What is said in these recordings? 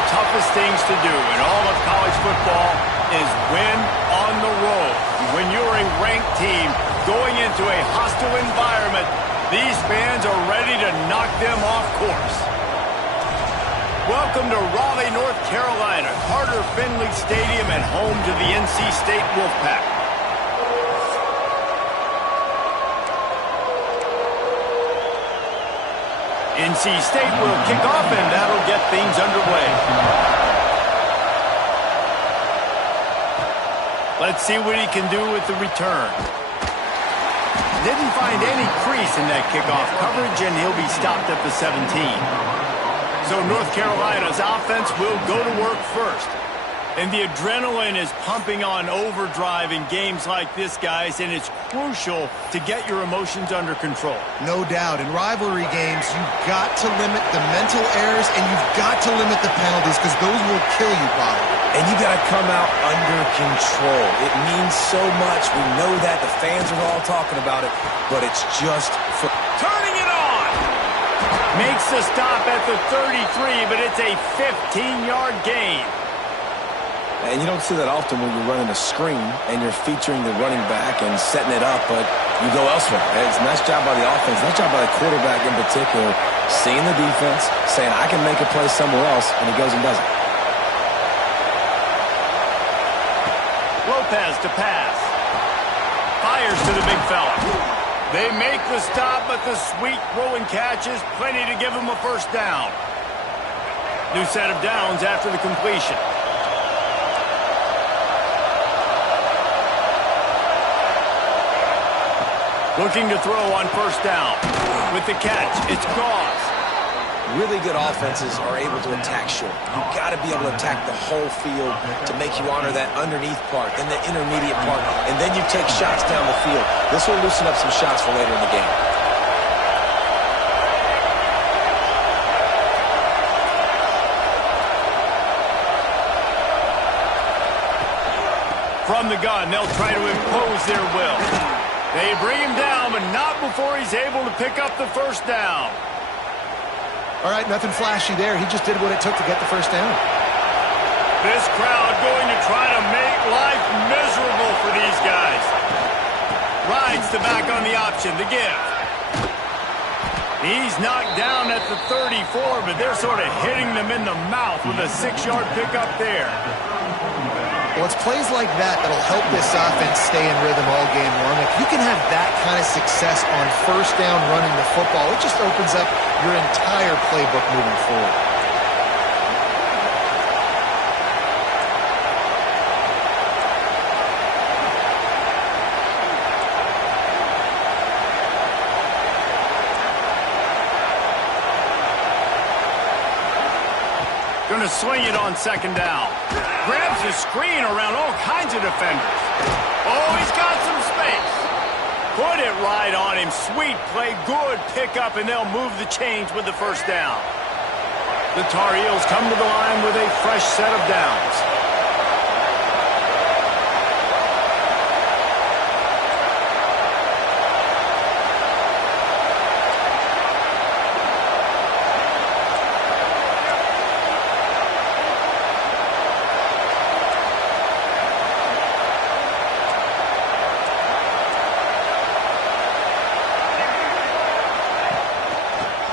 the toughest things to do in all of college football is win on the road. When you're a ranked team going into a hostile environment, these fans are ready to knock them off course. Welcome to Raleigh, North Carolina, Carter Finley Stadium and home to the NC State Wolfpack. NC State will kick off, and that'll get things underway. Let's see what he can do with the return. Didn't find any crease in that kickoff coverage, and he'll be stopped at the 17. So North Carolina's offense will go to work first. And the adrenaline is pumping on overdrive in games like this, guys, and it's crucial to get your emotions under control. No doubt. In rivalry games, you've got to limit the mental errors, and you've got to limit the penalties because those will kill you, Bob. And you got to come out under control. It means so much. We know that. The fans are all talking about it, but it's just for... Turning it on! Makes the stop at the 33, but it's a 15-yard gain. And you don't see that often when you're running a screen and you're featuring the running back and setting it up, but you go elsewhere. It's a nice job by the offense, nice job by the quarterback in particular, seeing the defense, saying, I can make a play somewhere else, and he goes and does it. Lopez to pass. Fires to the big fella. They make the stop, but the sweet throw and catch is plenty to give him a first down. New set of downs after the completion. Looking to throw on first down. With the catch, it's Goss. Really good offenses are able to attack short. You've got to be able to attack the whole field to make you honor that underneath part, then the intermediate part, and then you take shots down the field. This will loosen up some shots for later in the game. From the gun, they'll try to impose their will. They bring him down, but not before he's able to pick up the first down. All right, nothing flashy there. He just did what it took to get the first down. This crowd going to try to make life miserable for these guys. Rides the back on the option, the give. He's knocked down at the 34, but they're sort of hitting them in the mouth with a 6-yard pickup there. Well, it's plays like that that'll help this offense stay in rhythm all game long. If you can have that kind of success on first down running the football, it just opens up your entire playbook moving forward. Going to swing it on second down. Grabs his screen around all kinds of defenders. Oh, he's got some space. Put it right on him. Sweet play, good pickup, and they'll move the chains with the first down. The Tar Heels come to the line with a fresh set of downs.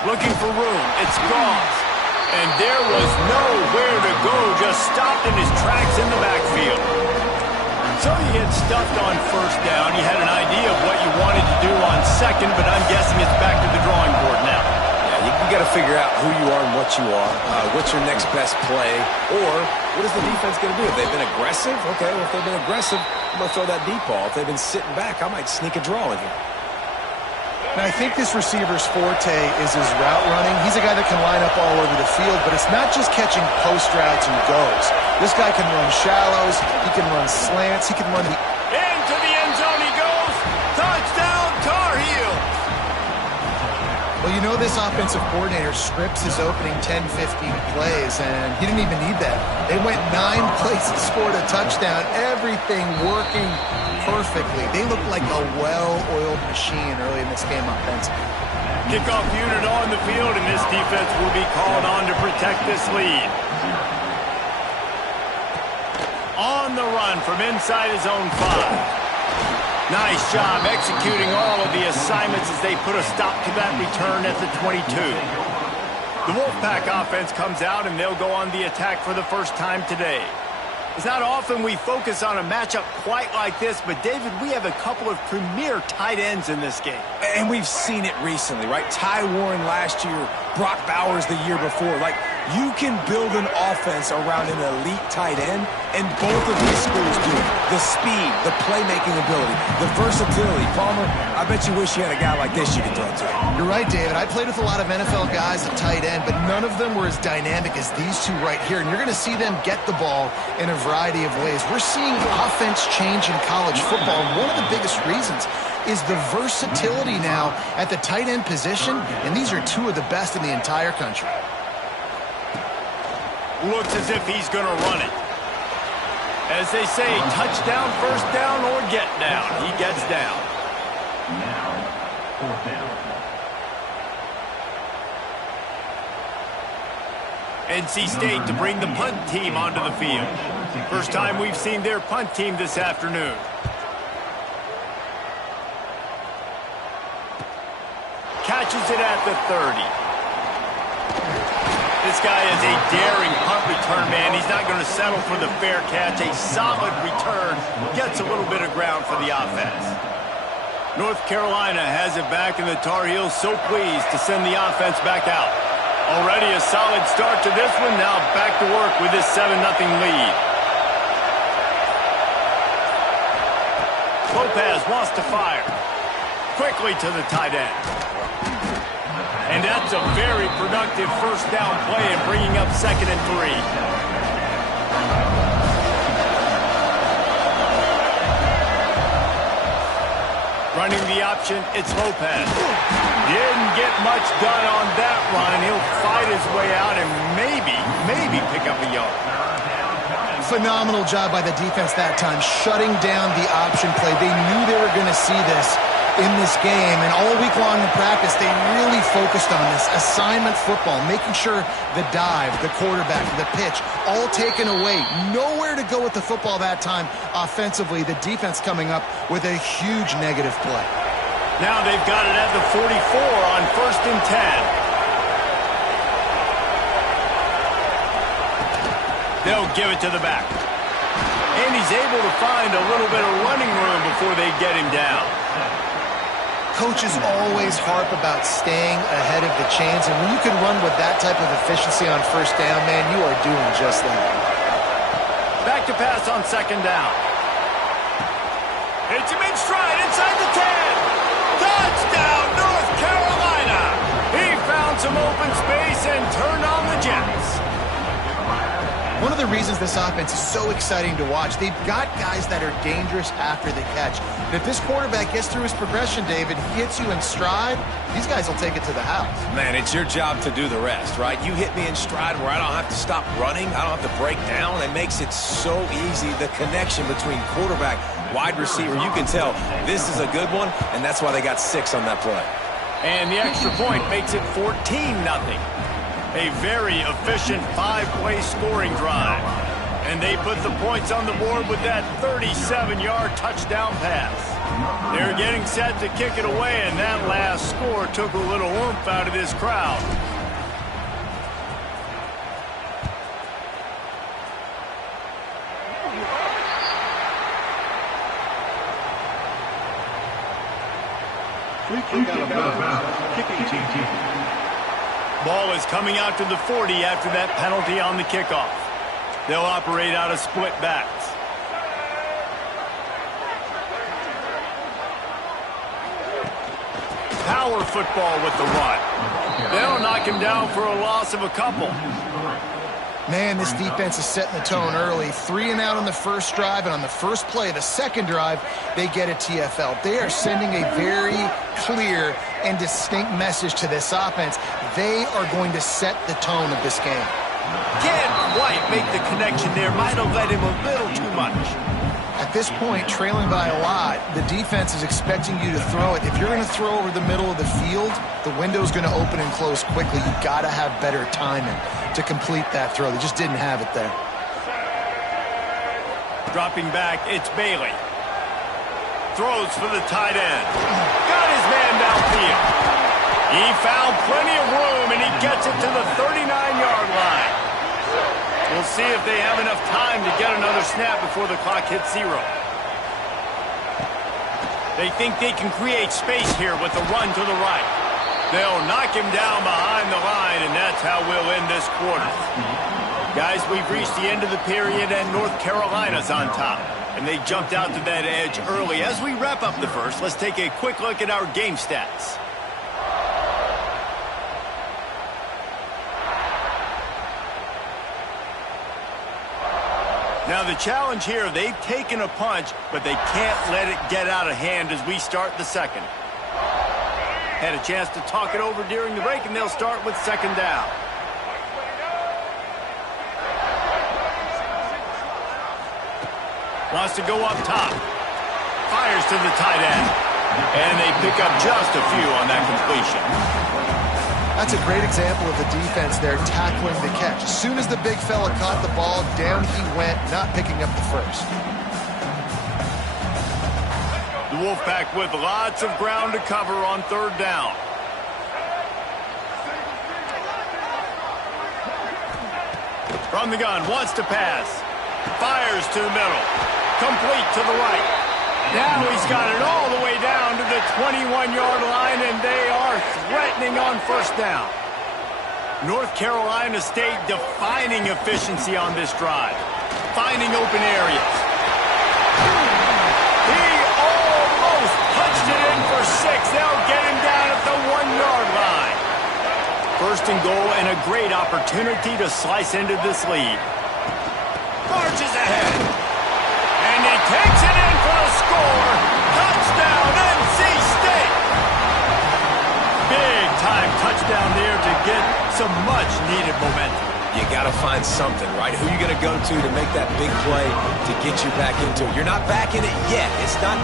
Looking for room. It's Goss. And there was nowhere to go, just stopped in his tracks in the backfield. So you get stuffed on first down. You had an idea of what you wanted to do on second, but I'm guessing it's back to the drawing board now. Yeah, you got to figure out who you are and what you are. What's your next best play? Or what is the defense going to do? If they've been aggressive, okay, well, if they've been aggressive, I'm going to throw that deep ball. If they've been sitting back, I might sneak a draw in here. Now, I think this receiver's forte is his route running. He's a guy that can line up all over the field, but it's not just catching post routes and goes. This guy can run shallows, he can run slants, he can run the... Into the end zone he goes. Touchdown, Tar Heels. Well, you know this offensive coordinator scripts his opening 10, 15 plays, and he didn't even need that. They went 9 plays and scored a touchdown. Everything working perfectly. They look like a well-oiled machine early in this game offensively. Kickoff unit on the field, and this defense will be called on to protect this lead. On the run from inside his own 5. Nice job executing all of the assignments as they put a stop to that return at the 22. The Wolfpack offense comes out, and they'll go on the attack for the first time today. It's not often we focus on a matchup quite like this, but, David, we have a couple of premier tight ends in this game. And we've seen it recently, right? Ty Warren last year, Brock Bowers the year before. Like, you can build an offense around an elite tight end, and both of these schools do it. The speed, the playmaking ability, the versatility. Palmer, I bet you wish you had a guy like this you could throw to. You're right, David. I played with a lot of NFL guys at tight end, but none of them were as dynamic as these two right here. And you're going to see them get the ball in a variety of ways. We're seeing offense change in college football. And one of the biggest reasons is the versatility now at the tight end position, and these are two of the best in the entire country. Looks as if he's going to run it. As they say, touchdown, first down, or get down. He gets down. Now, fourth down. NC State to bring the punt team onto the field. First time we've seen their punt team this afternoon. Catches it at the 30. This guy is a daring punt return man. He's not going to settle for the fair catch. A solid return. Gets a little bit of ground for the offense. North Carolina has it back, and the Tar Heels so pleased to send the offense back out. Already a solid start to this one. Now back to work with this 7-0 lead. Lopez wants to fire. Quickly to the tight end. And that's a very productive first down play and bringing up 2nd and 3. Running the option, it's Lopez. Didn't get much done on that run. He'll fight his way out and maybe pick up a yard. Phenomenal job by the defense that time, shutting down the option play. They knew they were going to see this in this game, and all week long in practice, they really focused on this assignment football, making sure the dive, the quarterback, the pitch, all taken away. Nowhere to go with the football that time offensively. The defense coming up with a huge negative play. Now they've got it at the 44 on 1st and 10. They'll give it to the back. And he's able to find a little bit of running room before they get him down. Coaches always harp about staying ahead of the chains, and when you can run with that type of efficiency on first down, man, you are doing just that. Back to pass on 2nd down. Hits him in stride inside the 10. Touchdown, North Carolina. He found some open space and turned on the Jets. One of the reasons this offense is so exciting to watch, they've got guys that are dangerous after the catch. And if this quarterback gets through his progression, David, he hits you in stride, these guys will take it to the house. Man, it's your job to do the rest, right? You hit me in stride where I don't have to stop running. I don't have to break down. It makes it so easy. The connection between quarterback, wide receiver, you can tell this is a good one, and that's why they got 6 on that play. And the extra point makes it 14-0. A very efficient 5-play scoring drive. And they put the points on the board with that 37-yard touchdown pass. They're getting set to kick it away, and that last score took a little oomph out of this crowd. Free kick out of bounds. Kicking team. Ball is coming out to the 40 after that penalty on the kickoff. They'll operate out of split backs. Power football with the run. They'll knock him down for a loss of a couple. Man, this defense is setting the tone early. 3 and out on the first drive, and on the first play, the second drive, they get a TFL. They are sending a very clear and distinct message to this offense. They are going to set the tone of this game. Can't quite make the connection there. Might have led him a little too much. At this point, trailing by a lot, the defense is expecting you to throw it. If you're going to throw over the middle of the field, the window's going to open and close quickly. You've got to have better timing to complete that throw. They just didn't have it there. Dropping back, it's Bailey. Throws for the tight end. Got his man downfield. He found plenty of room, and he gets it to the 39-yard line. We'll see if they have enough time to get another snap before the clock hits 0. They think they can create space here with a run to the right. They'll knock him down behind the line, and that's how we'll end this quarter. Guys, we've reached the end of the period, and North Carolina's on top. And they jumped out to that edge early. As we wrap up the first, let's take a quick look at our game stats. Now the challenge here, they've taken a punch, but they can't let it get out of hand as we start the second. Had a chance to talk it over during the break, and they'll start with second down. Wants to go up top. Fires to the tight end. And they pick up just a few on that completion. That's a great example of the defense there tackling the catch. As soon as the big fella caught the ball, down he went, not picking up the first. The Wolfpack with lots of ground to cover on third down. From the gun, wants to pass. Fires to the middle. Complete to the right. Now he's got it all the way down to the 21-yard line, and they are threatening on first down. North Carolina State defining efficiency on this drive. Finding open areas. He almost punched it in for 6. They'll get him down at the 1-yard line. First and goal, and a great opportunity to slice into this lead. Marches ahead. And he takes it in for the score. Touchdown, NC State. Big time touchdown there to get some much needed momentum. You got to find something, right? Who you going to go to make that big play to get you back into it? You're not back in it yet. It's not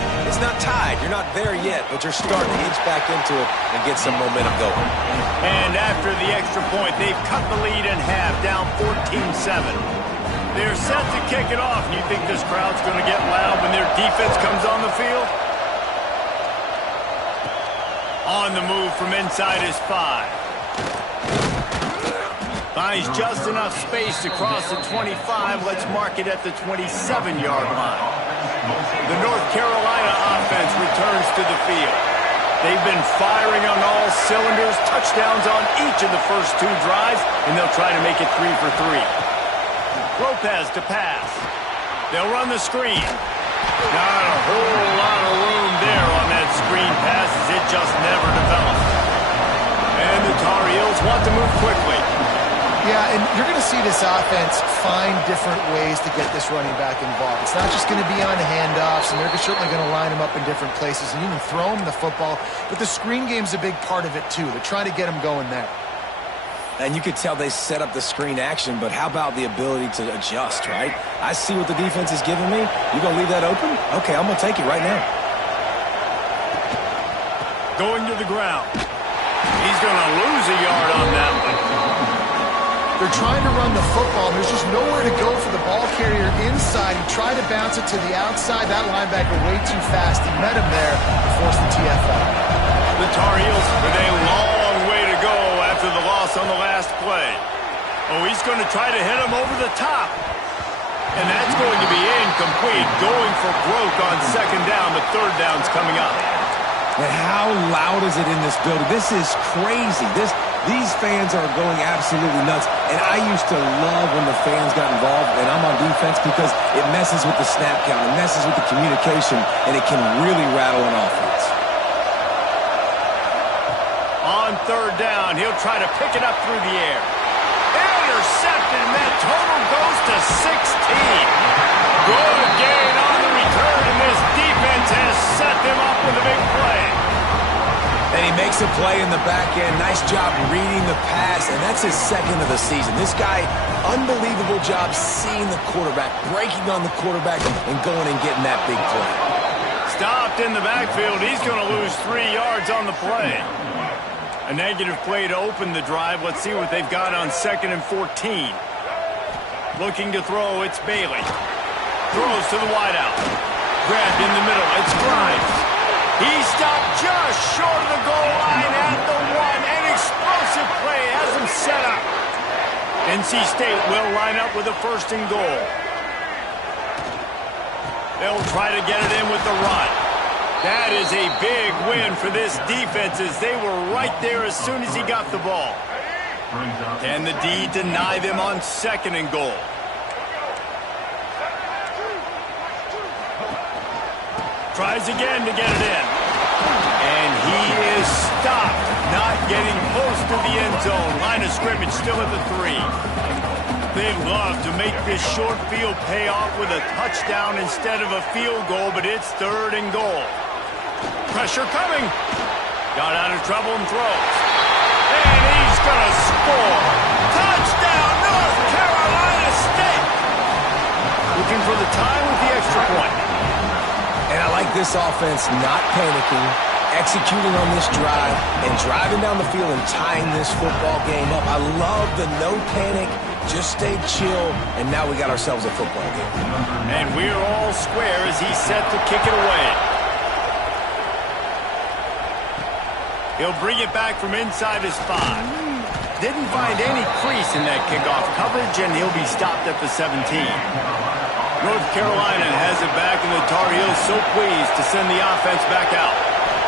tied. You're not there yet, but you're starting to inch back into it and get some momentum going. And after the extra point, they've cut the lead in half, down 14-7. They're set to kick it off. You think this crowd's going to get loud when their defense comes on the field? On the move from inside his 5. Finds just enough space to cross the 25. Let's mark it at the 27-yard line. The North Carolina offense returns to the field. They've been firing on all cylinders, touchdowns on each of the first 2 drives, and they'll try to make it 3 for 3. Lopez to pass. They'll run the screen. Not a whole lot of room there on that screen pass as it just never developed. And the Tar Heels want to move quickly. Yeah, and you're going to see this offense find different ways to get this running back involved. It's not just going to be on handoffs, and they're certainly going to line him up in different places and even throw him the football. But the screen game's a big part of it, too. They're trying to get him going there. And you could tell they set up the screen action, but how about the ability to adjust, right? I see what the defense is giving me. You going to leave that open? Okay, I'm going to take it right now. Going to the ground. He's going to lose a yard on that one. They're trying to run the football. There's just nowhere to go for the ball carrier inside. He tried to bounce it to the outside. That linebacker way too fast. He met him there and forced the TFL. The Tar Heels with a long way to go after the loss on the last play. Oh, he's going to try to hit him over the top. And that's going to be incomplete. Going for broke on second down. The third down's coming up. And how loud is it in this building? This is crazy. These fans are going absolutely nuts. And I used to love when the fans got involved, and I'm on defense, because it messes with the snap count. It messes with the communication, and it can really rattle an offense. On third down, he'll try to pick it up through the air. Intercepted, and that total goes to 16. Good gain on the return, and this defense has set them up with a big play. And he makes a play in the back end. Nice job reading the pass, and that's his second of the season. This guy, unbelievable job seeing the quarterback, breaking on the quarterback, and going and getting that big play. Stopped in the backfield. He's going to lose 3 yards on the play. A negative play to open the drive. Let's see what they've got on 2nd and 14. Looking to throw, it's Bailey. Throws to the wideout. Grabbed in the middle. It's Grimes. He stopped just short of the goal line at the 1. An explosive play has him set up. NC State will line up with a 1st and goal. They'll try to get it in with the run. That is a big win for this defense as they were right there as soon as he got the ball. Can the D deny them on 2nd and goal? Tries again to get it in. And he is stopped, not getting close to the end zone. Line of scrimmage still at the 3. They'd love to make this short field pay off with a touchdown instead of a field goal, but it's 3rd and goal. Pressure coming. Got out of trouble and throws. And he's going to score. Touchdown, North Carolina State. Looking for the tie with the extra point. And I like this offense not panicking, executing on this drive, and driving down the field and tying this football game up. I love the no panic, just stay chill, and now we got ourselves a football game. And we're all square as he's set to kick it away. He'll bring it back from inside his 5. Didn't find any crease in that kickoff coverage, and he'll be stopped at the 17. North Carolina has it back, and the Tar Heels so pleased to send the offense back out.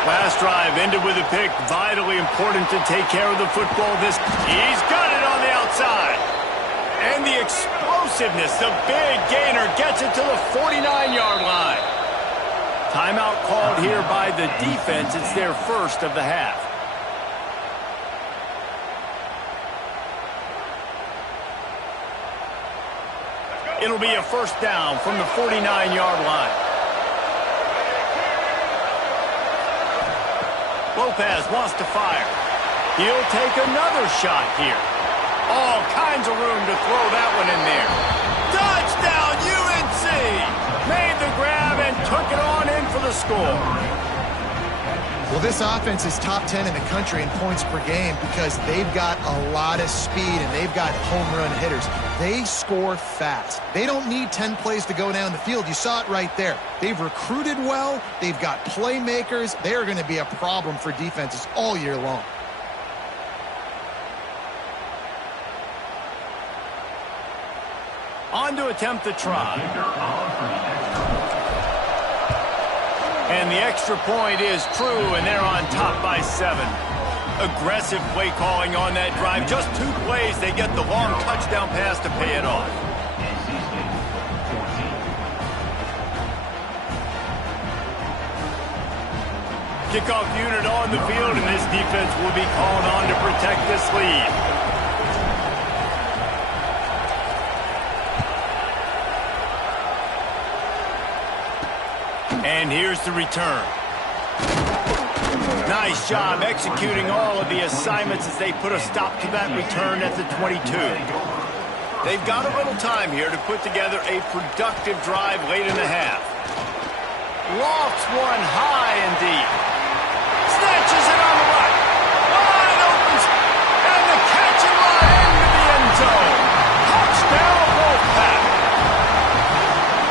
Last drive ended with a pick. Vitally important to take care of the football. He's got it on the outside. And the explosiveness, the big gainer, gets it to the 49-yard line. Timeout called here by the defense. It's their 1st of the half. It'll be a 1st down from the 49-yard line. Lopez wants to fire. He'll take another shot here. All kinds of room to throw that one in there. Touchdown, UNC! Made the grab and took it on in for the score. Well, this offense is top 10 in the country in points per game because they've got a lot of speed and they've got home run hitters. They score fast. They don't need 10 plays to go down the field. You saw it right there. They've recruited well. They've got playmakers. They are going to be a problem for defenses all year long. On to attempt the try. And the extra point is true, and they're on top by 7. Aggressive play calling on that drive. Just 2 plays, they get the long touchdown pass to pay it off. Kickoff unit on the field, and this defense will be called on to protect this lead. And here's the return. Nice job executing all of the assignments as they put a stop to that return at the 22. They've got a little time here to put together a productive drive late in the half. Lofts one high and deep. Snatches it on the right. Wide open. And the catch and run into the end zone. Touchdown, Wolfpack.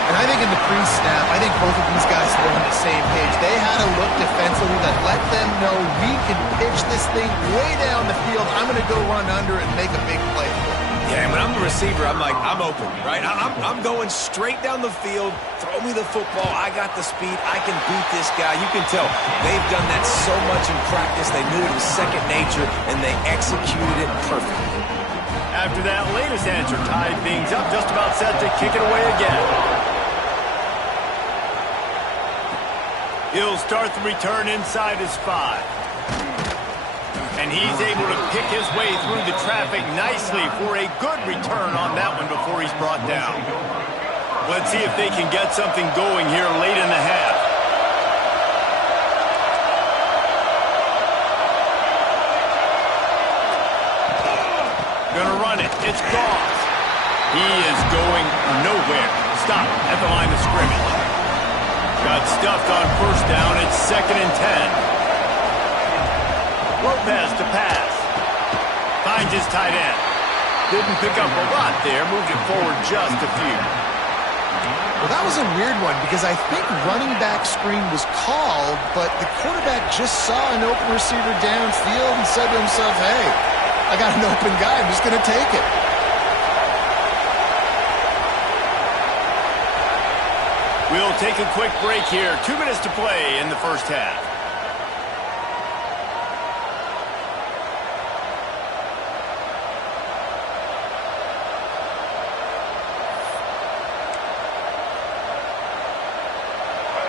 And I think in the pre-snap, I think both of these guys were on the same page. They had a look defensively that let them know we can pitch this thing way down the field. I'm going to go run under it and make a big play for it. Yeah, when I'm the receiver, I'm like, I'm open, right? I'm going straight down the field. Throw me the football. I got the speed. I can beat this guy. You can tell they've done that so much in practice. They knew it was second nature, and they executed it perfectly. After that latest answer tied things up, just about set to kick it away again. He'll start the return inside his 5. And he's able to pick his way through the traffic nicely for a good return on that one before he's brought down. Let's see if they can get something going here late in the half. Gonna run it. It's Goss. He is going nowhere. Stop at the line of scrimmage. Got stuffed on 1st down. It's 2nd and 10. Lopez to pass. Finds his tight end. Didn't pick up a lot there. Moved it forward just a few. Well, that was a weird one because I think running back screen was called, but the quarterback just saw an open receiver downfield and said to himself, hey, I got an open guy. I'm just going to take it. We'll take a quick break here. 2 minutes to play in the first half.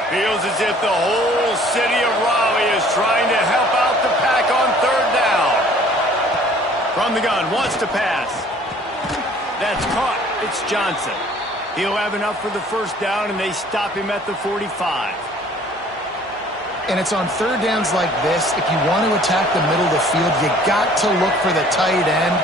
Feels as if the whole city of Raleigh is trying to help out the Pack on third down. From the gun, wants to pass. That's caught. It's Johnson. He'll have enough for the first down, and they stop him at the 45. And it's on third downs like this. If you want to attack the middle of the field, you got to look for the tight end.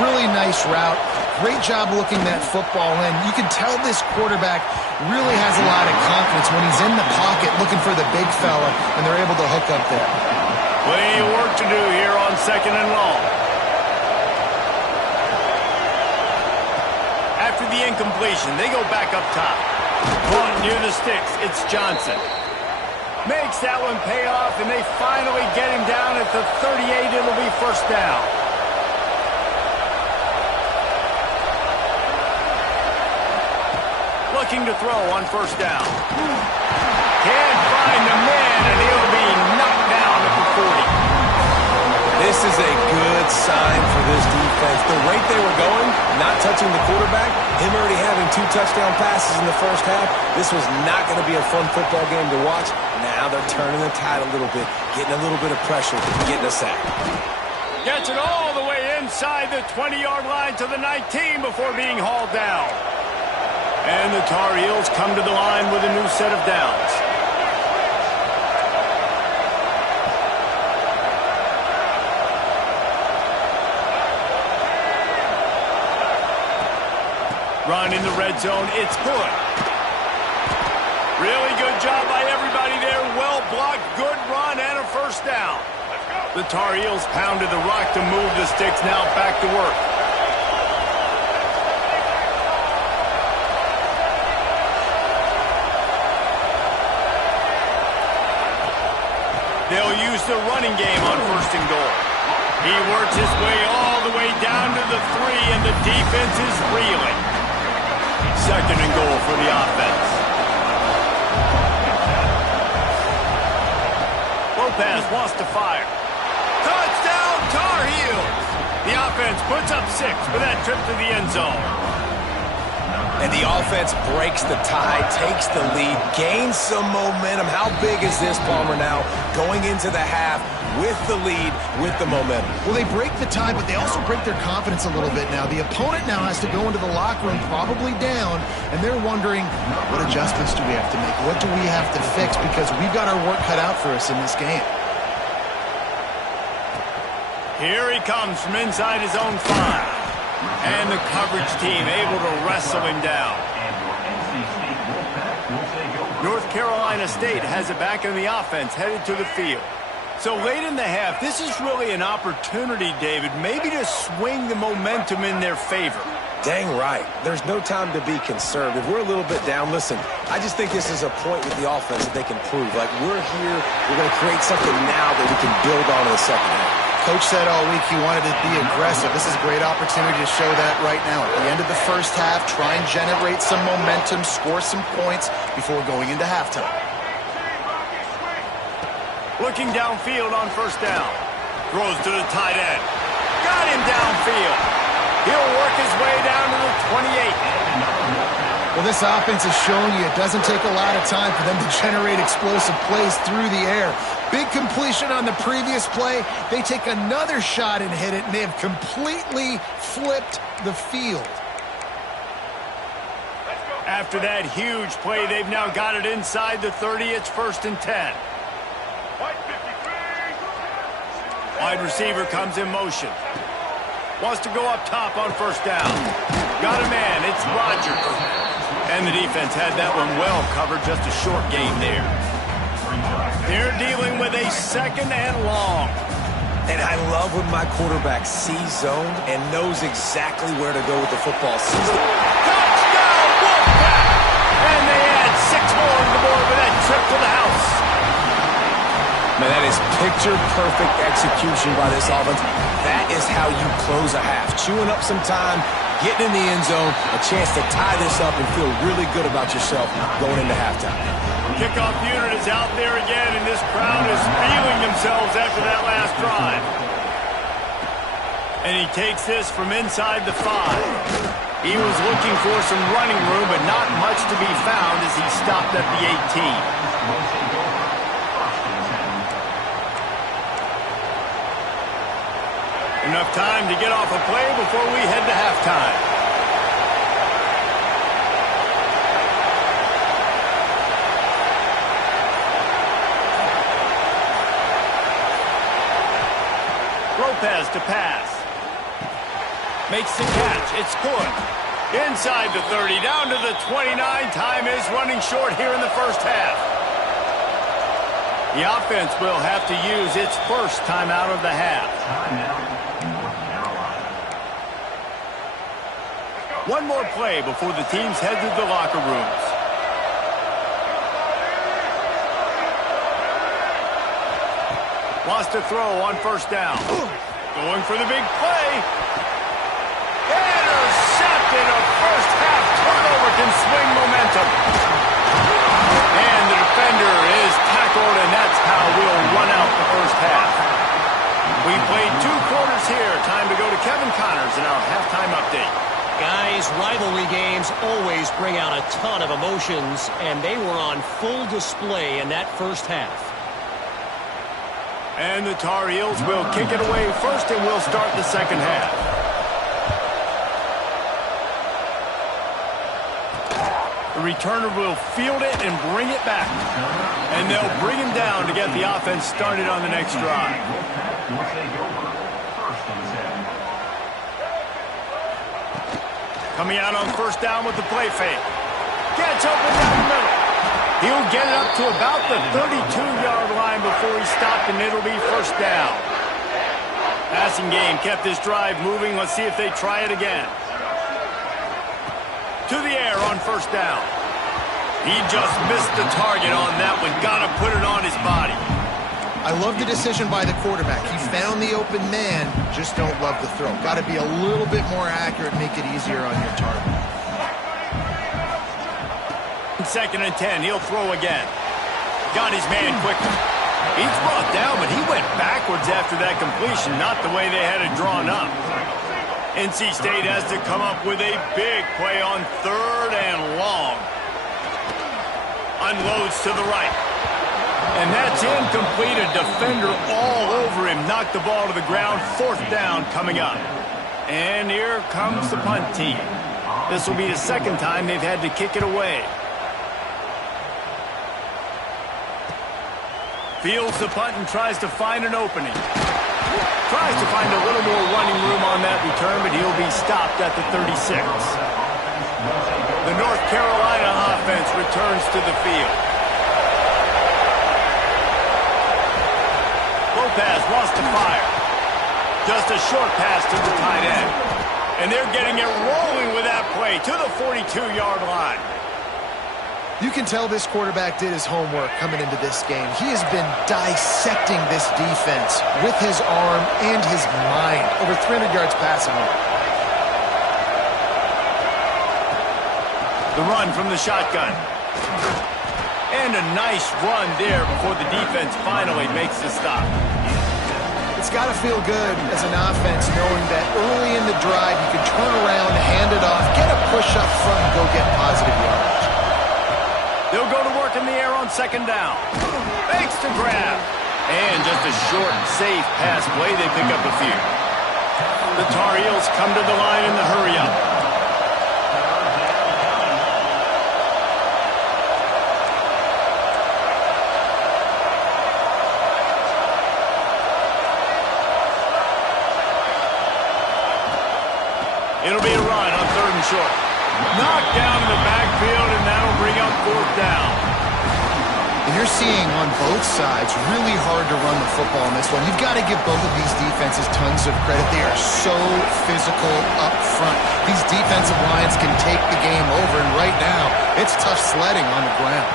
Really nice route. Great job looking that football in. You can tell this quarterback really has a lot of confidence when he's in the pocket looking for the big fella, and they're able to hook up there. Plenty of work to do here on second and long. After the incompletion, they go back up top. Caught near the sticks. It's Johnson. Makes that one pay off, and they finally get him down at the 38. It'll be first down. Looking to throw on first down. Can't find the man, and he'll be knocked down at the 40. This is a good sign for this defense. The rate they were going, not touching the quarterback, him already having 2 touchdown passes in the first half, this was not going to be a fun football game to watch. Now they're turning the tide a little bit, getting a little bit of pressure, getting a sack. Gets it all the way inside the 20-yard line to the 19 before being hauled down. And the Tar Heels come to the line with a new set of downs. Run in the red zone, it's good. Really good job by everybody there. Well blocked, good run, and a first down. The Tar Heels pounded the rock to move the sticks, now back to work. They'll use the running game on first and goal. He works his way all the way down to the 3, and the defense is reeling. Second and goal for the offense. Lopez wants to fire. Touchdown, Tar Heels! The offense puts up 6 for that trip to the end zone. And the offense breaks the tie, takes the lead, gains some momentum. How big is this, Palmer, now? Going into the half with the lead, with the momentum. Well, they break the tie, but they also break their confidence a little bit now. The opponent now has to go into the locker room probably down, and they're wondering, what adjustments do we have to make? What do we have to fix? Because we've got our work cut out for us in this game. Here he comes from inside his own 5. And the coverage team able to wrestle him down. North Carolina State has it back in the offense, headed to the field. So late in the half, this is really an opportunity, David, maybe to swing the momentum in their favor. Dang right. There's no time to be conservative. We're a little bit down. Listen, I just think this is a point with the offense that they can prove. Like, we're here, we're going to create something now that we can build on in the second half. Coach said all week he wanted to be aggressive. This is a great opportunity to show that right now. At the end of the first half, try and generate some momentum, score some points before going into halftime. Looking downfield on first down. Throws to the tight end. Got him downfield. He'll work his way down to the 28. Well, this offense has shown you it doesn't take a lot of time for them to generate explosive plays through the air. Big completion on the previous play. They take another shot and hit it, and they have completely flipped the field. After that huge play, they've now got it inside the 30. It's first and 10. Wide receiver comes in motion. Wants to go up top on first down. Got a man. It's Rogers. And the defense had that one well covered. Just a short game there. They're dealing with a second and long. And I love when my quarterback sees zone and knows exactly where to go with the football. Touchdown, Wolfpack! And they 6 more on the board with that trip to the house. Man, that is picture-perfect execution by this offense. That is how you close a half. Chewing up some time, getting in the end zone, a chance to tie this up and feel really good about yourself going into halftime. Kickoff unit is out there again, and this crowd is feeling themselves after that last drive. And he takes this from inside the 5. He was looking for some running room, but not much to be found as he stopped at the 18. Enough time to get off a play before we head to halftime. Lopez to pass. Makes the catch. It's good. Inside the 30, down to the 29. Time is running short here in the first half. The offense will have to use its first timeout of the half. One more play before the teams head to the locker rooms. Wants to throw on first down. Going for the big play. Intercepted. A first half turnover can swing momentum. And the defender is tackled, and that's how we'll run out the first half. We played 2 quarters here. Time to go to Kevin Connors in our halftime update. Guys, rivalry games always bring out a ton of emotions, and they were on full display in that first half. And the Tar Heels will kick it away first, and we'll start the second half. The returner will field it and bring it back. And they'll bring him down to get the offense started on the next drive. Coming out on first down with the play fake. Gets open down the middle. He'll get it up to about the 32-yard line before he stopped, and it'll be first down. Passing game kept this drive moving. Let's see if they try it again. To the air on first down. He just missed the target on that one. Got to put it on his body. I love the decision by the quarterback. He found the open man, just don't love the throw. Got to be a little bit more accurate, make it easier on your target. 2nd and 10, he'll throw again. Got his man quickly. He's brought down, but he went backwards after that completion, not the way they had it drawn up. NC State has to come up with a big play on 3rd and long. Unloads to the right. And that's incomplete. A defender all over him. Knocked the ball to the ground. 4th down coming up. And here comes the punt team. This will be the 2nd time they've had to kick it away. Fields the punt and tries to find an opening. Tries to find a little more running room on that return, but he'll be stopped at the 36. The North Carolina offense returns to the field. Lopez wants to fire. Just a short pass to the tight end. And they're getting it rolling with that play to the 42-yard line. You can tell this quarterback did his homework coming into this game. He has been dissecting this defense with his arm and his mind. Over 300 yards passing. The run from the shotgun. And a nice run there before the defense finally makes the stop. It's got to feel good as an offense knowing that early in the drive you can turn around, hand it off, get a push up front, and go get positive yardage. They'll go to work in the air on 2nd down. Fakes to grab. And just a short, safe pass play. They pick up a few. The Tar Heels come to the line in the hurry-up. It'll be a run on 3rd and short. Knocked down in the backfield, and that'll bring up 4th down. And you're seeing on both sides really hard to run the football in this one. You've got to give both of these defenses tons of credit. They are so physical up front. These defensive lines can take the game over, and right now, it's tough sledding on the ground.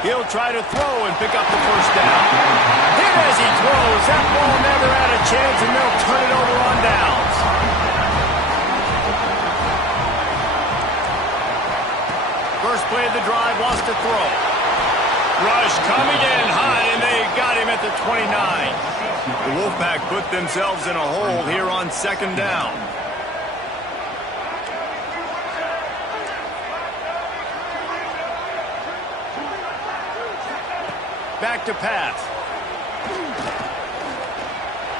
He'll try to throw and pick up the first down. Hit as he throws. That ball never had a chance, and they'll turn it over on downs. First play of the drive, lost to throw. Rush coming in hot, and they got him at the 29. The Wolfpack put themselves in a hole here on second down. Back to pass.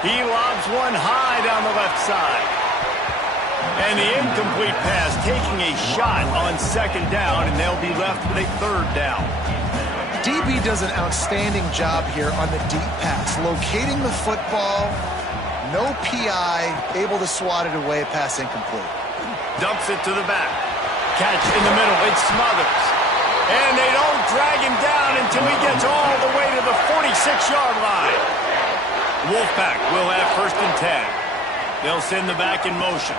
He lobs one high down the left side. And the incomplete pass taking a shot on second down, and they'll be left with a third down. DB does an outstanding job here on the deep pass, locating the football, no PI, able to swat it away, pass incomplete. Dumps it to the back. Catch in the middle, it smothers. And they don't drag him down until he gets all the way to the 46-yard line. Wolfpack will have first and 10. They'll send the back in motion.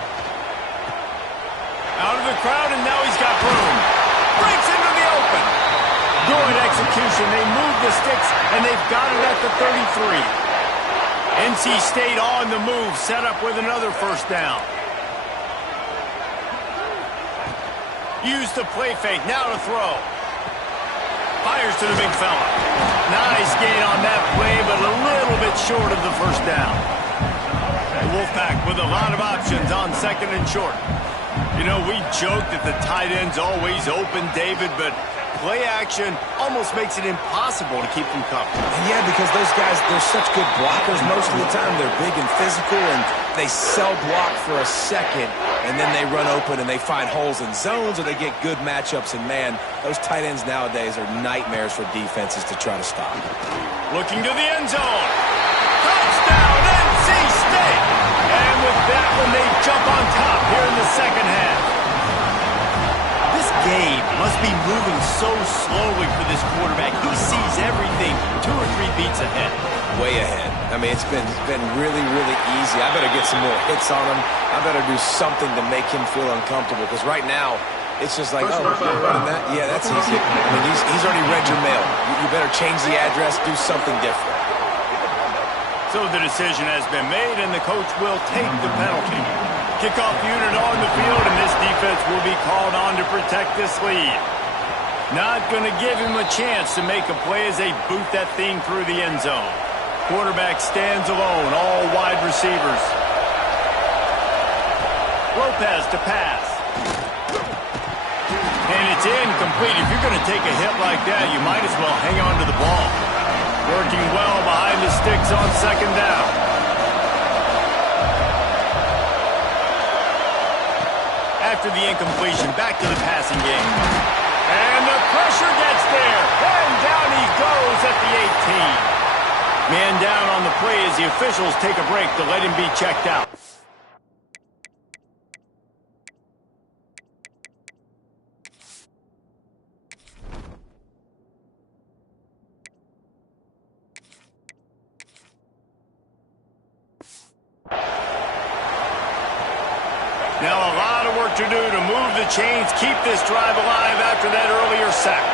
Out of the crowd, and now he's got room. Breaks into the open. Good execution. They move the sticks, and they've got it at the 33. NC State on the move, set up with another first down. Use the play fake, now to throw. Fires to the big fella. Nice gain on that play, but a little bit short of the first down. The Wolfpack with a lot of options on second and short. You know, we joke that the tight end's always open, David, but play action almost makes it impossible to keep them covered. Yeah, because those guys, they're such good blockers most of the time. They're big and physical, and they sell block for a second, and then they run open and they find holes in zones, or they get good matchups. And, man, those tight ends nowadays are nightmares for defenses to try to stop. Looking to the end zone. Touchdown, NC State! And with that one, they jump on top here in the second half. This game must be moving so slowly for this quarterback. He sees everything 2 or 3 beats ahead. Way ahead. I mean, it's been really, really easy. I better get some more hits on him. I better do something to make him feel uncomfortable, because right now, it's just like, oh, you're running that? Yeah, that's easy. I mean, he's already read your mail. You better change the address, do something different. So the decision has been made, and the coach will take the penalty. Kickoff unit on the field, and this defense will be called on to protect this lead. Not going to give him a chance to make a play as they boot that thing through the end zone. Quarterback stands alone, all wide receivers. Lopez to pass. And it's incomplete. If you're going to take a hit like that, you might as well hang on to the ball. Working well behind the sticks on second down. After the incompletion, back to the passing game. And the pressure gets there. And down he goes at the 18. Man down on the play as the officials take a break to let him be checked out. Now a lot of work to do to move the chains, keep this drive alive after that earlier sack.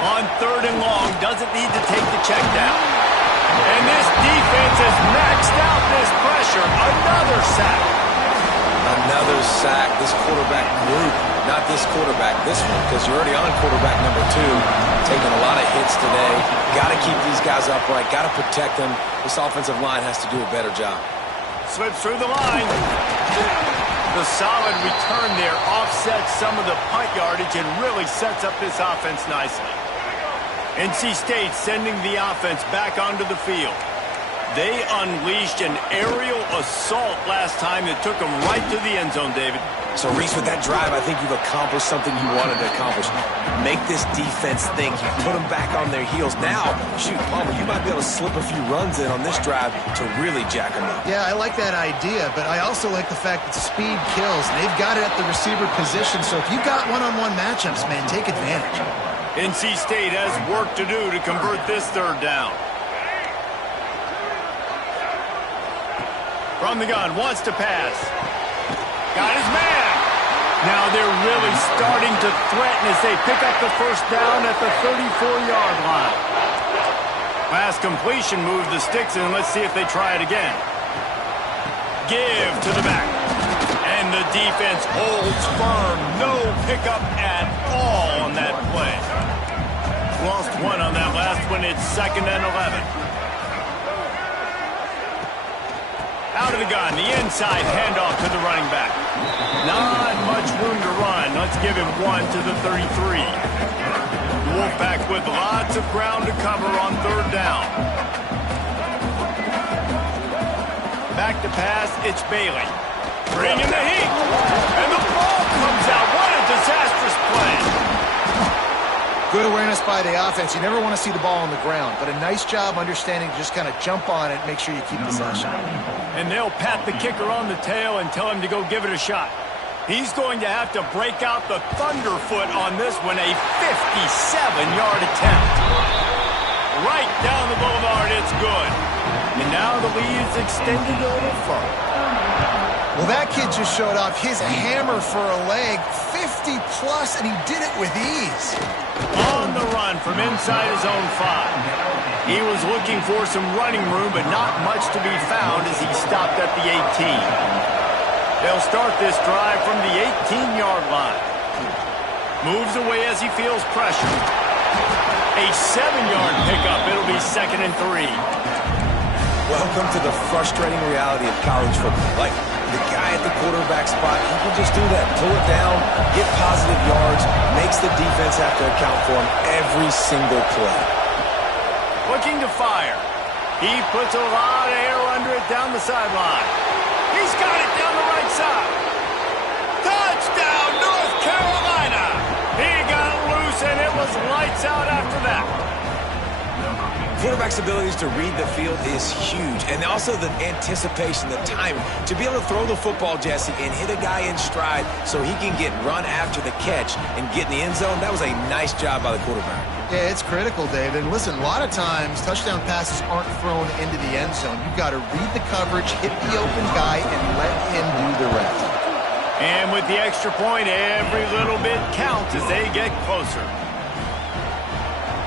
On third and long, doesn't need to take the check down. And this defense has maxed out this pressure. Another sack. Another sack. This quarterback group, not this quarterback, this one, because you're already on quarterback number 2, taking a lot of hits today. Got to keep these guys upright, got to protect them. This offensive line has to do a better job. Slips through the line. The solid return there offsets some of the punt yardage and really sets up this offense nicely. NC State sending the offense back onto the field. They unleashed an aerial assault last time that took them right to the end zone, David. So, Reese, with that drive, I think you've accomplished something you wanted to accomplish. Make this defense think. You put them back on their heels. Now, shoot, Palmer, you might be able to slip a few runs in on this drive to really jack them up. Yeah, I like that idea, but I also like the fact that speed kills. They've got it at the receiver position, so if you've got one-on-one matchups, man, take advantage. NC State has work to do to convert this third down. From the gun, wants to pass. Got his man. Now they're really starting to threaten as they pick up the first down at the 34-yard line. Pass completion, move the sticks, and let's see if they try it again. Give to the back. And the defense holds firm. No pickup at all on that play. Lost one on that last one. It's 2nd and 11. Out of the gun, the inside handoff to the running back. Not much room to run. Let's give him one to the 33. The Wolfpack with lots of ground to cover on third down. Back to pass, it's Bailey. Bringing the heat. And the ball comes out. What a disastrous play. Good awareness by the offense. You never want to see the ball on the ground, but a nice job understanding to just kind of jump on it and make sure you keep possession. And they'll pat the kicker on the tail and tell him to go give it a shot. He's going to have to break out the thunderfoot on this one, a 57-yard attempt. Right down the boulevard, it's good. And now the lead is extended a little further. Well, that kid just showed off his hammer for a leg, 50-plus, and he did it with ease. On the run from inside his own 5. He was looking for some running room, but not much to be found as he stopped at the 18. They'll start this drive from the 18-yard line. Moves away as he feels pressure. A 7-yard pickup. It'll be 2nd and 3. Welcome to the frustrating reality of college football. Like, the guy at the quarterback spot, he can just do that. Pull it down, get positive yards, makes the defense have to account for him every single play. Looking to fire. He puts a lot of air under it down the sideline. He's got it down the right side. Touchdown, North Carolina! He got loose, and it was lights out after that. Quarterback's abilities to read the field is huge, and also the anticipation, the timing. To be able to throw the football, Jesse, and hit a guy in stride so he can get run after the catch and get in the end zone, that was a nice job by the quarterback. Yeah, it's critical, David. And listen, a lot of times, touchdown passes aren't thrown into the end zone. You've got to read the coverage, hit the open guy, and let him do the rest. And with the extra point, every little bit counts as they get closer.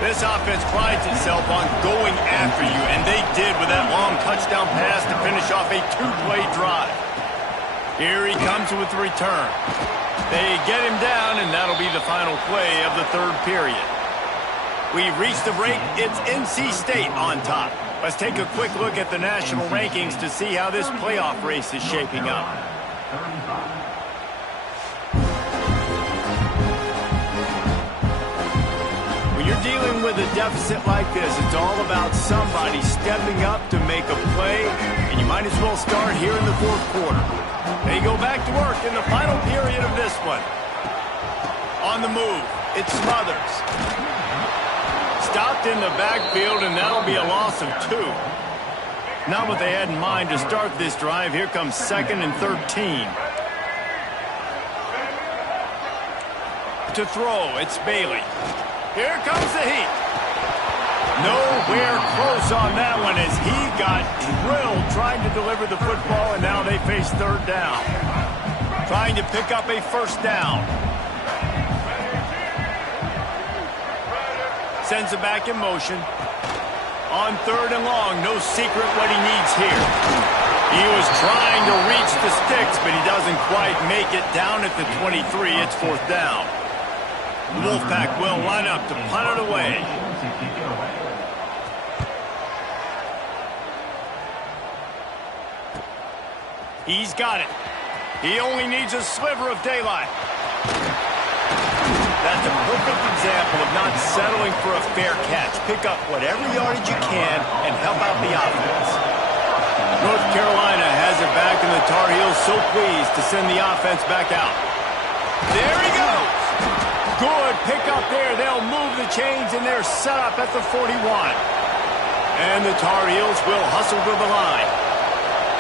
This offense prides itself on going after you, and they did with that long touchdown pass to finish off a 2-play drive. Here he comes with the return. They get him down, and that'll be the final play of the third period. We've reached the break. It's NC State on top. Let's take a quick look at the national rankings to see how this playoff race is shaping up. When you're dealing with a deficit like this, it's all about somebody stepping up to make a play, and you might as well start here in the fourth quarter. They go back to work in the final period of this one. On the move, it's Smothers. Stopped in the backfield, and that'll be a loss of 2. Not what they had in mind to start this drive. Here comes 2nd and 13. To throw, it's Bailey. Here comes the heat. Nowhere close on that one as he got drilled trying to deliver the football, and now they face third down. Trying to pick up a first down. Sends it back in motion. On 3rd and long, no secret what he needs here. He was trying to reach the sticks, but he doesn't quite make it down at the 23. It's 4th down. The Wolfpack will line up to punt it away. He's got it. He only needs a sliver of daylight. That's a perfect example of not settling for a fair catch. Pick up whatever yardage you can and help out the offense. North Carolina has it back, and the Tar Heels so pleased to send the offense back out. There he goes. Good pickup there. They'll move the chains, and they're set up at the 41. And the Tar Heels will hustle to the line.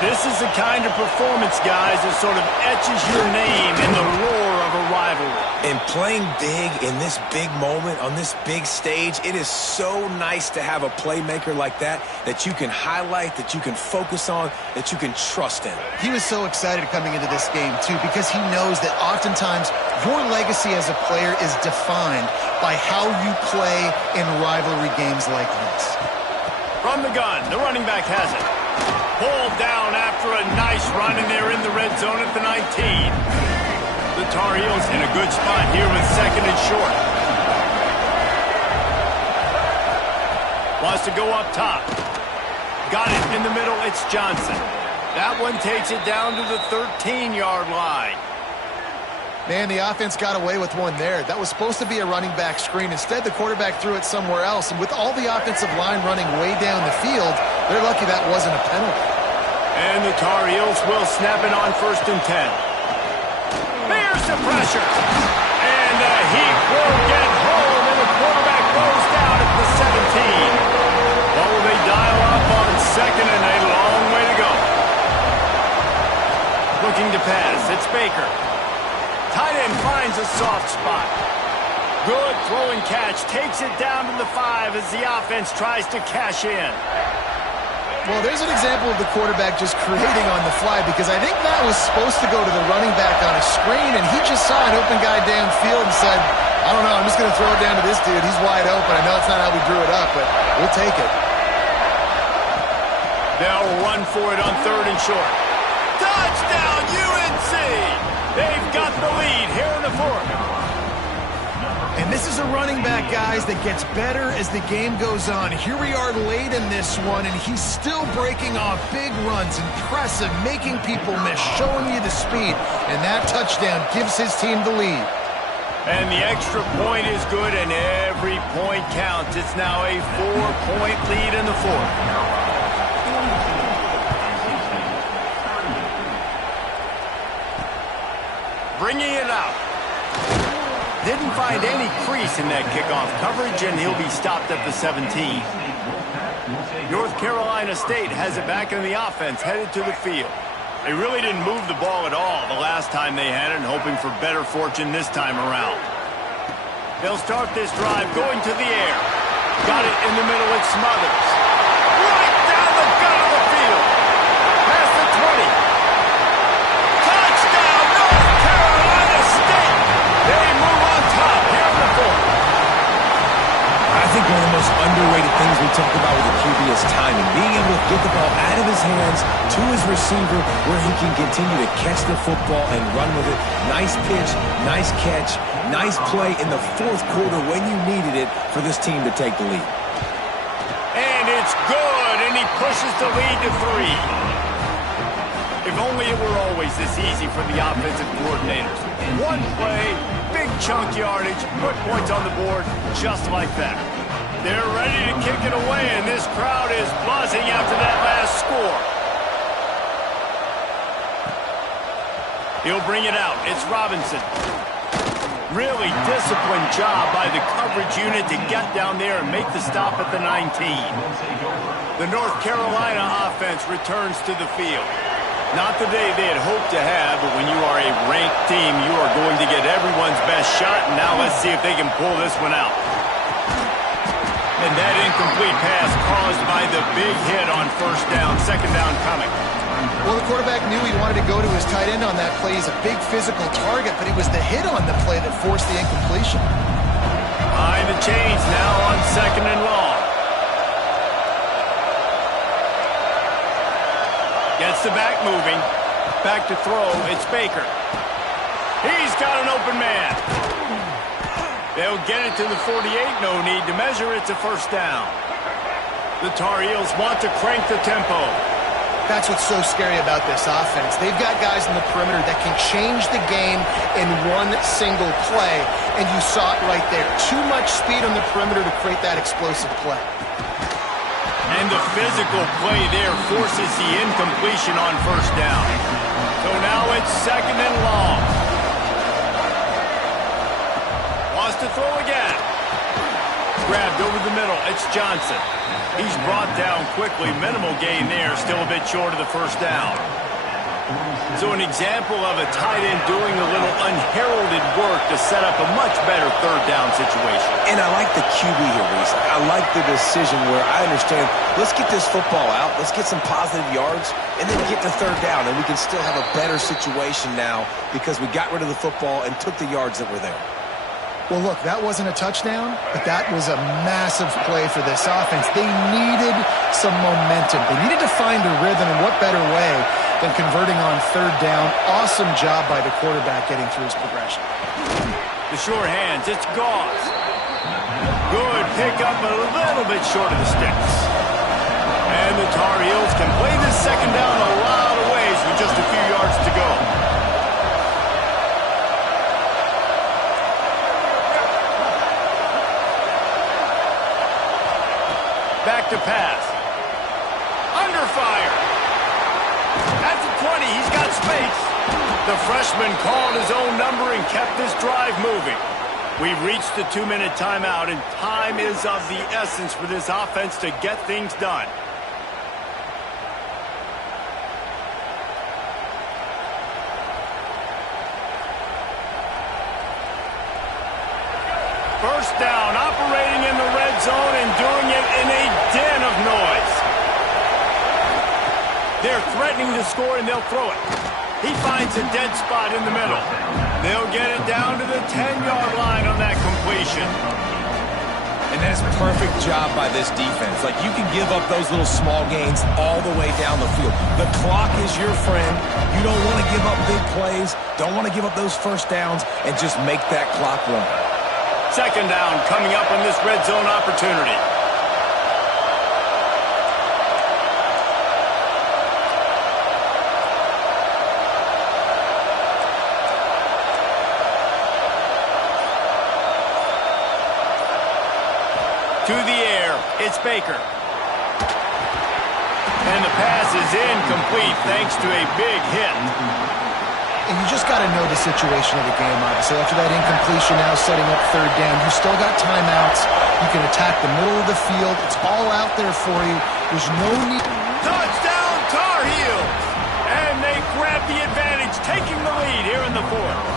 This is the kind of performance, guys, that sort of etches your name in the roar of a rivalry. And playing big in this big moment, on this big stage, it is so nice to have a playmaker like that you can highlight, that you can focus on, that you can trust in. He was so excited coming into this game, too, because he knows that oftentimes your legacy as a player is defined by how you play in rivalry games like this. From the gun, the running back has it. Pulled down after a nice run, and they're in the red zone at the 19. The Tar Heels in a good spot here with second and short. Wants to go up top. Got it in the middle. It's Johnson. That one takes it down to the 13-yard line. Man, the offense got away with one there. That was supposed to be a running back screen. Instead, the quarterback threw it somewhere else. And with all the offensive line running way down the field, they're lucky that wasn't a penalty. And the Tar Heels will snap it on 1st and 10. There's the pressure. And the heat will get home, and the quarterback goes down at the 17. Oh, they dial up on second, and a long way to go. Looking to pass. It's Baker. Tight end finds a soft spot. Good throwing catch. Takes it down to the 5 as the offense tries to cash in. Well, there's an example of the quarterback just creating on the fly, because I think that was supposed to go to the running back on a screen, and he just saw an open guy downfield and said, I don't know, I'm just going to throw it down to this dude. He's wide open. I know it's not how we drew it up, but we'll take it. They'll run for it on 3rd and short. Touchdown, UNC! They've got the lead here in the 4th. And this is a running back, guys, that gets better as the game goes on. Here we are late in this one, and he's still breaking off big runs. Impressive, making people miss, showing you the speed. And that touchdown gives his team the lead. And the extra point is good, and every point counts. It's now a 4-point lead in the 4th. Bringing it out. Didn't find any crease in that kickoff coverage, and he'll be stopped at the 17. North Carolina State has it back in the offense, headed to the field. They really didn't move the ball at all the last time they had it, and hoping for better fortune this time around. They'll start this drive going to the air. Got it in the middle, it's Smothers. Right down the gut of the field. Past the 20. Touchdown, North Carolina State! They move on top here in the 4th. I think one of the most underrated things we talk about with the QB is timing. Being able to get the ball out of his hands to his receiver where he can continue to catch the football and run with it. Nice pitch, nice catch, nice play in the 4th quarter when you needed it for this team to take the lead. And it's good, and he pushes the lead to 3. If only it were always this easy for the offensive coordinators. One play, big chunk yardage, put points on the board just like that. They're ready to kick it away, and this crowd is buzzing after that last score. He'll bring it out. It's Robinson. Really disciplined job by the coverage unit to get down there and make the stop at the 19. The North Carolina offense returns to the field. Not the day they had hoped to have, but when you are a ranked team, you are going to get everyone's best shot, and now let's see if they can pull this one out. And that incomplete pass caused by the big hit on 1st down, 2nd down coming. Well, the quarterback knew he wanted to go to his tight end on that play. He's a big physical target, but it was the hit on the play that forced the incompletion. Behind the chains now on 2nd and long. Gets the back moving. Back to throw. It's Baker. He's got an open man. They'll get it to the 48. No need to measure. It's a 1st down. The Tar Heels want to crank the tempo. That's what's so scary about this offense. They've got guys in the perimeter that can change the game in one single play, and you saw it right there. Too much speed on the perimeter to create that explosive play. And the physical play there forces the incompletion on first down. So now it's 2nd and long. Wants to throw again. Grabbed over the middle. It's Johnson. He's brought down quickly. Minimal gain there. Still a bit short of the first down. So an example of a tight end doing a little unheralded work to set up a much better 3rd down situation. And I like the QB here, Reese. I like the decision where I understand, let's get this football out, let's get some positive yards, and then get to 3rd down, and we can still have a better situation now because we got rid of the football and took the yards that were there. Well, look, that wasn't a touchdown, but that was a massive play for this offense. They needed some momentum. They needed to find a rhythm, and what better way than converting on 3rd down. Awesome job by the quarterback getting through his progression. The short hands, it's Gauze. Good pickup, but a little bit short of the sticks. And the Tar Heels can play this 2nd down a lot of ways with just a few yards to go. Back to pass. Under fire. At the 20, he's got space. The freshman called his own number and kept this drive moving. We've reached the 2-minute timeout, and time is of the essence for this offense to get things done. First down, operating in the red zone and doing it in a den of noise. They're threatening to score, and they'll throw it. He finds a dead spot in the middle. They'll get it down to the 10-yard line on that completion. And that's a perfect job by this defense. Like, you can give up those little small gains all the way down the field. The clock is your friend. You don't want to give up big plays. Don't want to give up those first downs, and just make that clock run. 2nd down coming up on this red zone opportunity. To the air, it's Baker. And the pass is incomplete thanks to a big hit. And you just got to know the situation of the game, obviously. After that incompletion, now setting up 3rd down, you still got timeouts. You can attack the middle of the field. It's all out there for you. There's no need. Touchdown, Tar Heels! And they grab the advantage, taking the lead here in the 4th.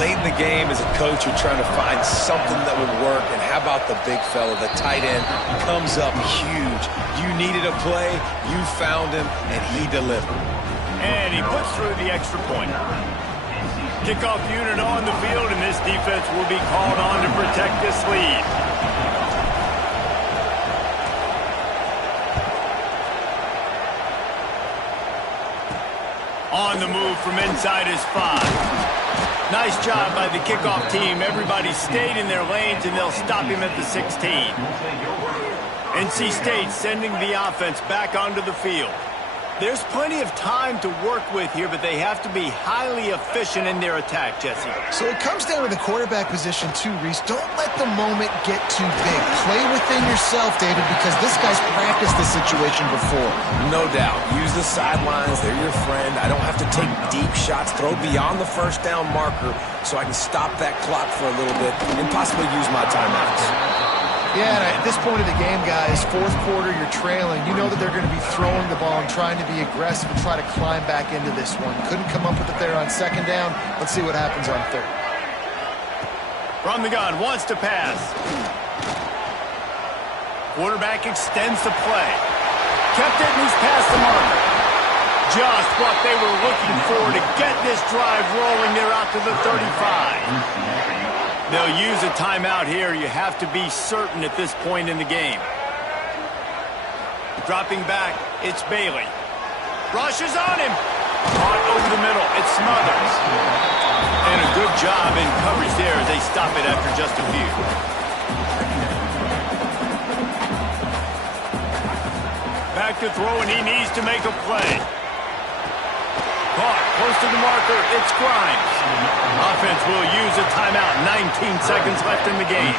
Late in the game, as a coach, you're trying to find something that would work. And how about the big fella, the tight end, comes up huge. You needed a play, you found him, and he delivered. And he puts through the extra point. Kickoff unit on the field, and this defense will be called on to protect this lead. On the move from inside his 5. Nice job by the kickoff team. Everybody stayed in their lanes, and they'll stop him at the 16. NC State sending the offense back onto the field. There's plenty of time to work with here, but they have to be highly efficient in their attack, Jesse. So it comes down to the quarterback position too, Reese. Don't let the moment get too big. Play within yourself, David, because this guy's practiced this situation before. No doubt. Use the sidelines. They're your friend. I don't have to take deep shots. Throw beyond the first down marker so I can stop that clock for a little bit and possibly use my timeouts. Yeah, and at this point of the game, guys, 4th quarter, you're trailing. You know that they're going to be throwing the ball and trying to be aggressive and try to climb back into this one. Couldn't come up with it there on 2nd down. Let's see what happens on 3rd. From the gun, wants to pass. Quarterback extends the play. Kept it, and he's past the marker. Just what they were looking for to get this drive rolling. They're out to the 35. They'll use a timeout here. You have to be certain at this point in the game. Dropping back, it's Bailey. Rushes on him. Caught over the middle. It's Smothers. And a good job in coverage there as they stop it after just a few. Back to throw, and he needs to make a play. Caught close to the marker. It's Grimes. Offense will use a timeout. 19 seconds left in the game.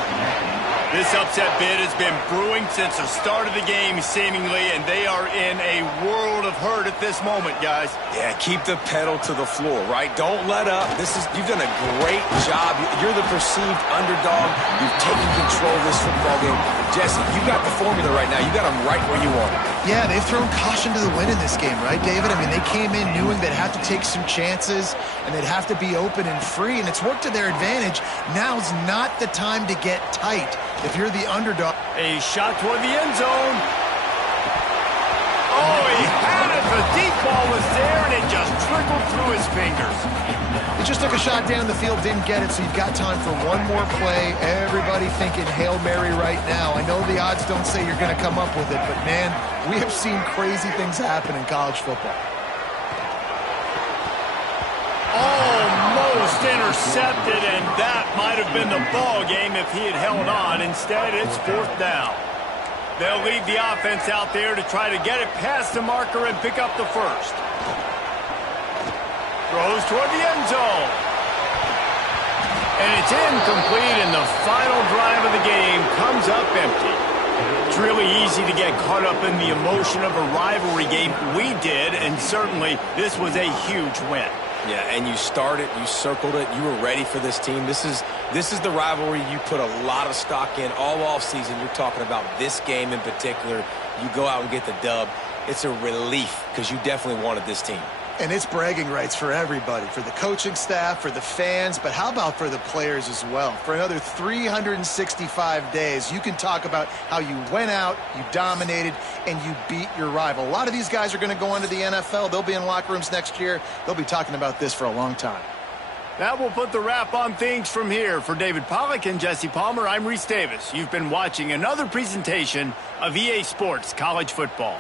This upset bid has been brewing since the start of the game, seemingly, and they are in a world of hurt at this moment, guys. Yeah, keep the pedal to the floor, right? Don't let up. You've done a great job. You're the perceived underdog. You've taken control of this football game. Jesse, you got the formula right now. You got them right where you want them. Yeah, they've thrown caution to the wind in this game, right, David? I mean, they came in knowing they'd have to take some chances and they'd have to be open and free, and it's worked to their advantage. Now's not the time to get tight if you're the underdog. A shot toward the end zone. Oh, he had it. The deep ball was there, and it just trickled through his fingers. He just took a shot down the field, didn't get it, so you've got time for one more play. Everybody thinking Hail Mary right now. I know the odds don't say you're going to come up with it, but, man, we have seen crazy things happen in college football. Almost intercepted, and that might have been the ball game if he had held on. Instead, it's 4th down. They'll leave the offense out there to try to get it past the marker and pick up the first. Throws toward the end zone. And it's incomplete, and the final drive of the game comes up empty. It's really easy to get caught up in the emotion of a rivalry game. We did, and certainly this was a huge win. Yeah, and you started, you circled it, you were ready for this team. This is the rivalry you put a lot of stock in all offseason. You're talking about this game in particular. You go out and get the dub. It's a relief because you definitely wanted this team. And it's bragging rights for everybody, for the coaching staff, for the fans, but how about for the players as well? For another 365 days, you can talk about how you went out, you dominated, and you beat your rival. A lot of these guys are going to go on to the NFL. They'll be in locker rooms next year. They'll be talking about this for a long time. That will put the wrap on things from here. For David Pollack and Jesse Palmer, I'm Reese Davis. You've been watching another presentation of EA Sports College Football.